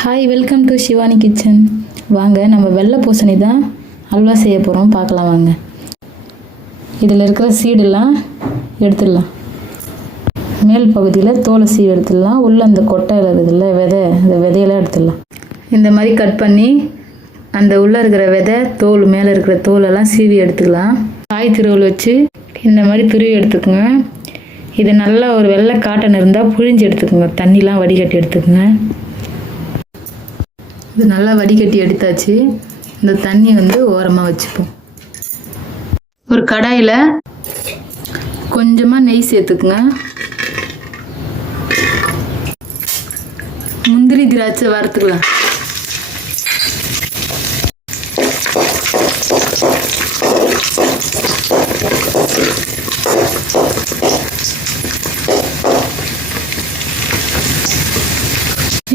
Hi welcome to Shivani kitchen வாங்க நம்ம வெள்ளை பூசணி தான் அல்வா செய்ய போகிறோம் பார்க்கலாம் வாங்க. இதில் இருக்கிற சீடெல்லாம் எடுத்துடலாம். மேல் பகுதியில் தோலை சீடு எடுத்துடலாம். உள்ளே அந்த கொட்டை இருக்குதுல்ல விதை அந்த விதையெல்லாம் எடுத்துடலாம். இந்த மாதிரி கட் பண்ணி அந்த உள்ளே இருக்கிற விதை தோல் மேலே இருக்கிற தோலெல்லாம் சீவி எடுத்துக்கலாம். காய் திருவல் வச்சு இந்த மாதிரி துருவி எடுத்துக்கோங்க. இது நல்லா ஒரு வெள்ளை காட்டன் இருந்தால் புழிஞ்சு எடுத்துக்கோங்க. தண்ணிலாம் வடிகட்டி எடுத்துக்கோங்க. இது நல்லா வடிகட்டி எடுத்தாச்சு. இந்த தண்ணி வந்து ஓரமாக வச்சுப்போம். ஒரு கடாயில் கொஞ்சமாக நெய் சேர்த்துக்குங்க. முந்திரி திராட்சை வறுத்துக்கலாம்.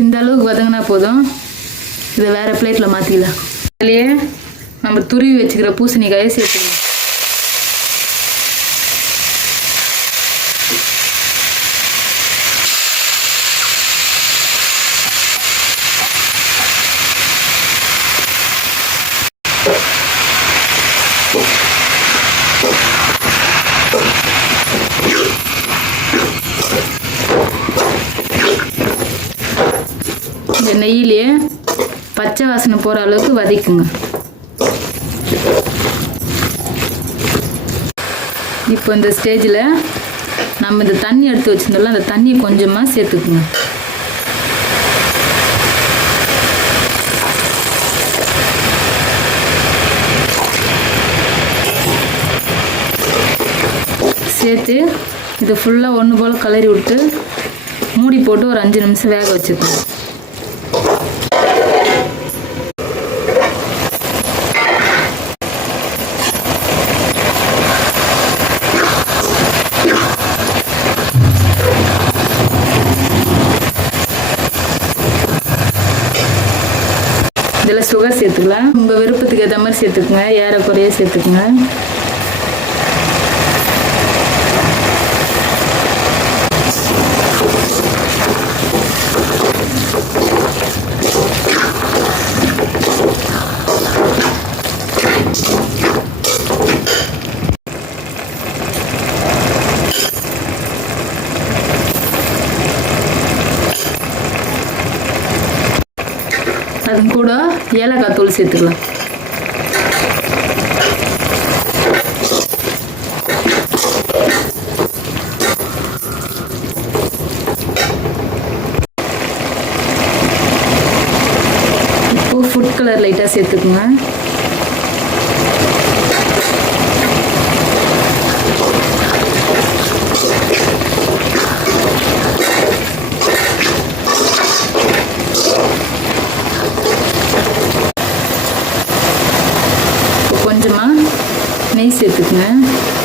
இந்த அளவுக்கு வதங்கினா போதும். இதை வேற பிளேட்டில் மாற்றிக்கலாம் அதுலேயே நம்ம துருவி வச்சுக்கிற பூசணிக்காயை சேர்த்துக்கலாம் இந்த நெய்யிலேயே பச்சை வாசனை போகிற அளவுக்கு வதக்குங்க. இப்போ இந்த ஸ்டேஜில் நம்ம இந்த தண்ணி எடுத்து வச்சிருந்தோம்ல அந்த தண்ணியை கொஞ்சமாக சேர்த்துக்குங்க. சேர்த்து இது ஃபுல்லாக ஒன்று போல் கலரி விட்டு மூடி போட்டு ஒரு அஞ்சு நிமிஷம் வேக வச்சுக்கணும். இதில் சுகர் சேர்த்துக்கலாம் உங்கள் விருப்பத்துக்கு ஏற்ற மாதிரி சேர்த்துக்குங்க. ஏறக்குறைய சேர்த்துக்குங்க. அது கூட ஏலக்காய் தூள் சேர்த்துக்கலாம். இப்போ ஃபுட் கலர் லைட்டாக சேர்த்துக்குங்க இப்போ கொஞ்சமாக நெய்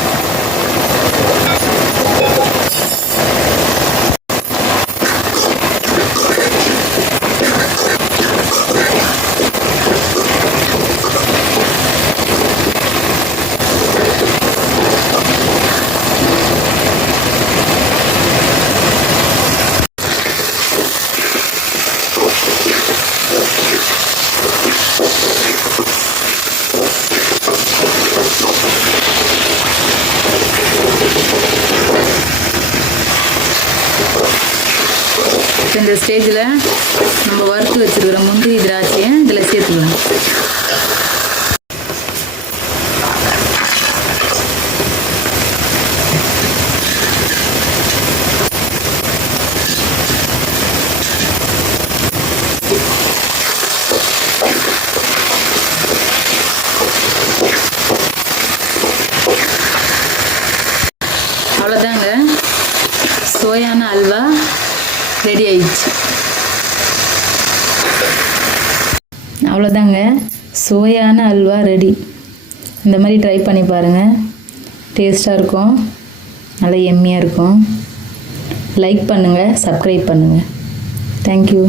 இந்த ஸ்டேஜில் நம்ம வறுத்து வச்சுருக்கிற முந்திரி திராட்சையை இதில் சேர்த்துக்கலாம் அவ்வளோதாங்க சோயான அல்வா ரெடி ஆயிடுச்சு அவ்வளோதாங்க. சுவையான அல்வா ரெடி. இந்த மாதிரி ட்ரை பண்ணி பாருங்கள் டேஸ்ட்டாக இருக்கும். நல்லா எம்மியாக இருக்கும். லைக் பண்ணுங்கள் சப்ஸ்கிரைப் பண்ணுங்கள் தேங்க்யூ